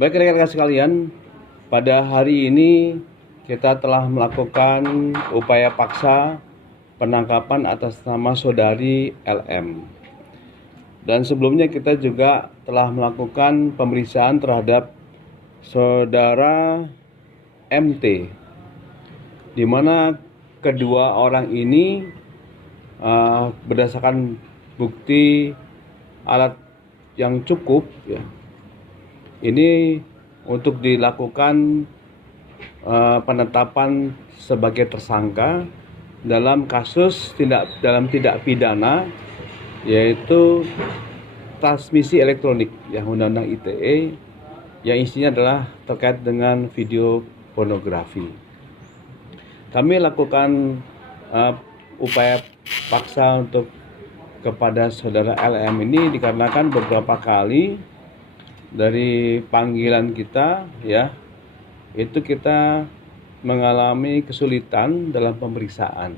Baik rekan-rekan sekalian, pada hari ini kita telah melakukan upaya paksa penangkapan atas nama saudari LM. Dan sebelumnya kita juga telah melakukan pemeriksaan terhadap saudara MT, di mana kedua orang ini berdasarkan bukti alat yang cukup ya, ini untuk dilakukan penetapan sebagai tersangka dalam kasus tidak pidana, yaitu transmisi elektronik yang Undang-Undang ITE, yang isinya adalah terkait dengan video pornografi. Kami lakukan upaya paksa kepada saudara LM ini dikarenakan beberapa kali dari panggilan kita ya, itu kita mengalami kesulitan dalam pemeriksaan,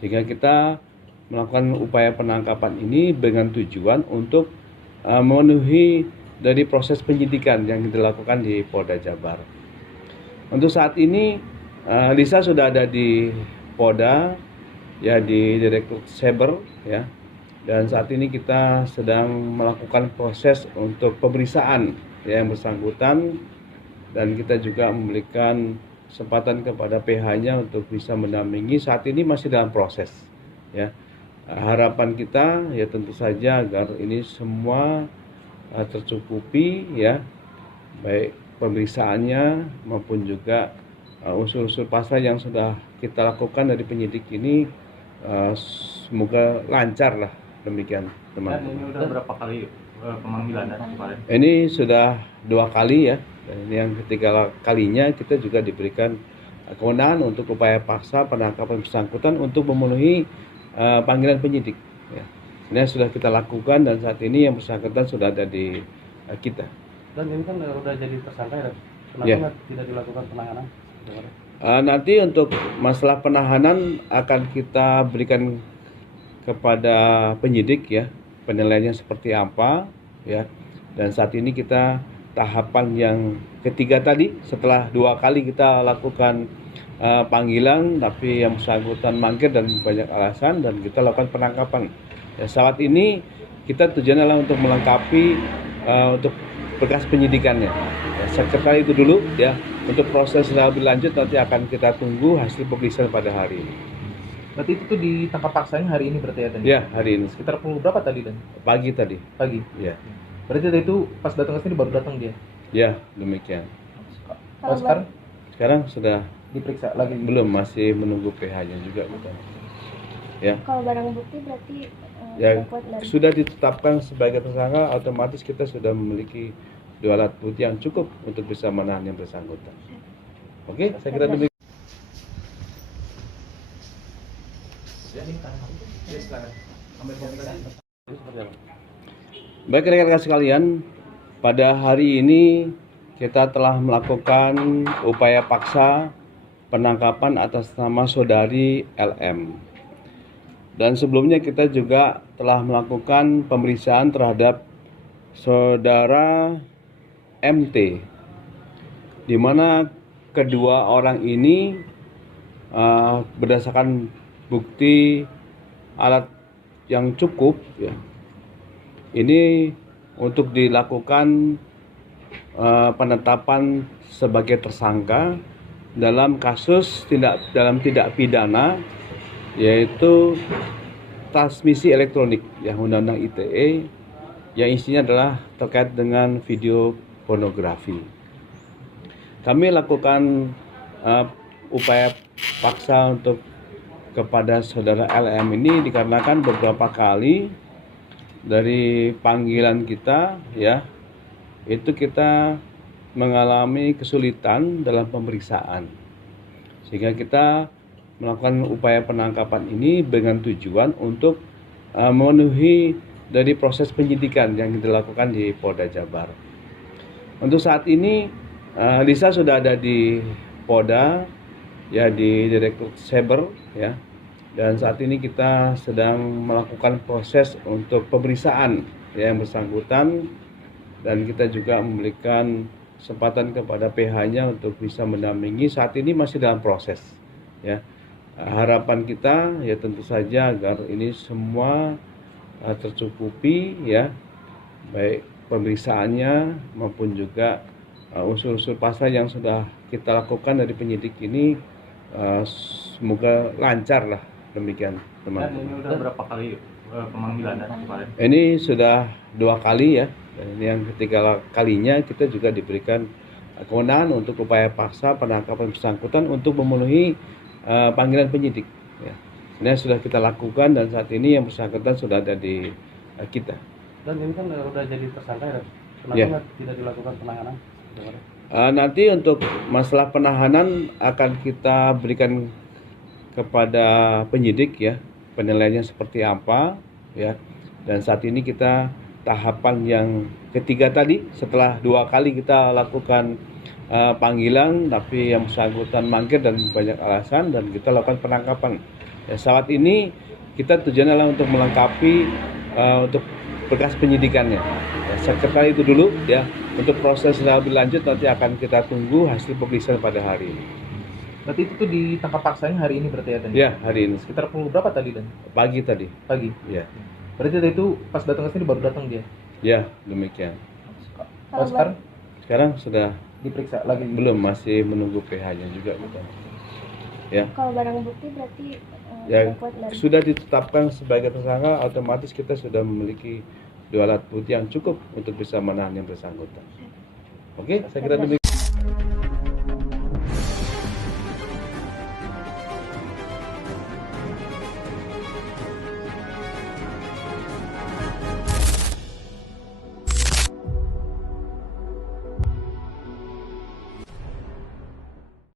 sehingga kita melakukan upaya penangkapan ini dengan tujuan untuk memenuhi dari proses penyidikan yang dilakukan di Polda Jabar. Untuk saat ini Lisa sudah ada di Polda ya, di Direktur Cyber ya. Dan saat ini kita sedang melakukan proses untuk pemeriksaan yang bersangkutan, dan kita juga memberikan kesempatan kepada PH-nya untuk bisa mendampingi. Saat ini masih dalam proses ya. Harapan kita ya tentu saja agar ini semua tercukupi ya, baik pemeriksaannya maupun juga unsur-unsur pasal yang sudah kita lakukan dari penyidik ini, semoga lancar lah. Demikian teman-teman. Dan ini udah berapa kali pemanggilan kemarin? Ini sudah 2 kali ya, dan ini yang ketiga kalinya kita juga diberikan kewenangan untuk upaya paksa penangkapan bersangkutan untuk memenuhi panggilan penyidik ya. Ini sudah kita lakukan dan saat ini yang bersangkutan sudah ada di kita. Dan ini kan udah jadi tersangka ya, kenapa tidak dilakukan penahanan? Nanti untuk masalah penahanan akan kita berikan kepada penyidik ya, penilaiannya seperti apa ya. Dan saat ini kita tahapan yang ketiga tadi, setelah 2 kali kita lakukan panggilan tapi yang bersangkutan mangkir dan banyak alasan, dan kita lakukan penangkapan ya. Saat ini kita tujuannya adalah untuk melengkapi untuk berkas penyidikannya ya. Sekali itu dulu ya. Untuk proses lebih lanjut nanti akan kita tunggu hasil pemeriksaan pada hari ini. Berarti itu tuh ditangkap paksanya hari ini berarti ya, Dan? Ya, hari ini. Sekitar pukul berapa tadi, Dan? Pagi tadi. Pagi? Ya. Berarti tadi itu pas datang ke sini baru datang dia? Ya, demikian. Oh, sekarang? Sekarang sudah diperiksa lagi? Belum, masih menunggu PH-nya juga gitu. Ya. Kalau barang bukti berarti ya, sudah ditetapkan sebagai tersangka, otomatis kita sudah memiliki 2 alat bukti yang cukup untuk bisa menahan yang bersangkutan. Oke, saya kira demikian. Baik rekan-rekan sekalian, pada hari ini kita telah melakukan upaya paksa penangkapan atas nama saudari LM. Dan sebelumnya kita juga telah melakukan pemeriksaan terhadap saudara MT, di mana kedua orang ini berdasarkan bukti alat yang cukup ya, ini untuk dilakukan penetapan sebagai tersangka dalam kasus tidak pidana, yaitu transmisi elektronik yang Undang-Undang ITE, yang isinya adalah terkait dengan video pornografi. Kami lakukan upaya paksa kepada saudara LM ini dikarenakan beberapa kali dari panggilan kita ya, itu kita mengalami kesulitan dalam pemeriksaan, sehingga kita melakukan upaya penangkapan ini dengan tujuan untuk memenuhi dari proses penyidikan yang dilakukan di Polda Jabar. Untuk saat ini Lisa sudah ada di Polda ya, di Direktur Cyber ya. Dan saat ini kita sedang melakukan proses untuk pemeriksaan ya, yang bersangkutan, dan kita juga memberikan kesempatan kepada PH-nya untuk bisa mendampingi. Saat ini masih dalam proses, ya. Harapan kita ya tentu saja agar ini semua tercukupi, ya, baik pemeriksaannya maupun juga unsur-unsur pasal yang sudah kita lakukan dari penyidik ini, semoga lancar lah, demikian Dan teman-teman. ini udah berapa kali pemanggilan kemarin? Ini sudah 2 kali, ya, dan ini yang ketiga kalinya kita juga diberikan kewenangan untuk upaya paksa penangkapan bersangkutan untuk memenuhi panggilan penyidik, ya. Ini sudah kita lakukan dan saat ini yang bersangkutan sudah ada di kita. Dan ini kan udah jadi tersangka ya, kenapa Ya. tidak dilakukan penahanan? Nanti untuk masalah penahanan akan kita berikan kepada penyidik, ya, penilaiannya seperti apa, ya. Dan saat ini kita tahapan yang ketiga tadi, setelah 2 kali kita lakukan panggilan tapi yang bersangkutan mangkir dan banyak alasan, dan kita lakukan penangkapan. Ya, saat ini kita tujuannya adalah untuk melengkapi untuk berkas penyidikannya. Ya, sekedar itu dulu, ya. Untuk proses lebih lanjut nanti akan kita tunggu hasil pemeriksaan pada hari ini. Berarti itu tuh ditangkap paksanya hari ini berarti ya, Dan? Ya, hari ini Sekitar pukul berapa tadi, Dan? pagi tadi. Pagi. Ya, Berarti tadi itu pas datang ke sini baru datang dia. ya, demikian. Oh, sekarang Sekarang sudah diperiksa lagi. belum, masih menunggu PH-nya juga gitu. Ya, Kalau barang bukti berarti ya, kuat dan sudah ditetapkan sebagai tersangka, otomatis kita sudah memiliki 2 alat bukti yang cukup untuk bisa menahan yang bersangkutan. Oke, saya kira demikian.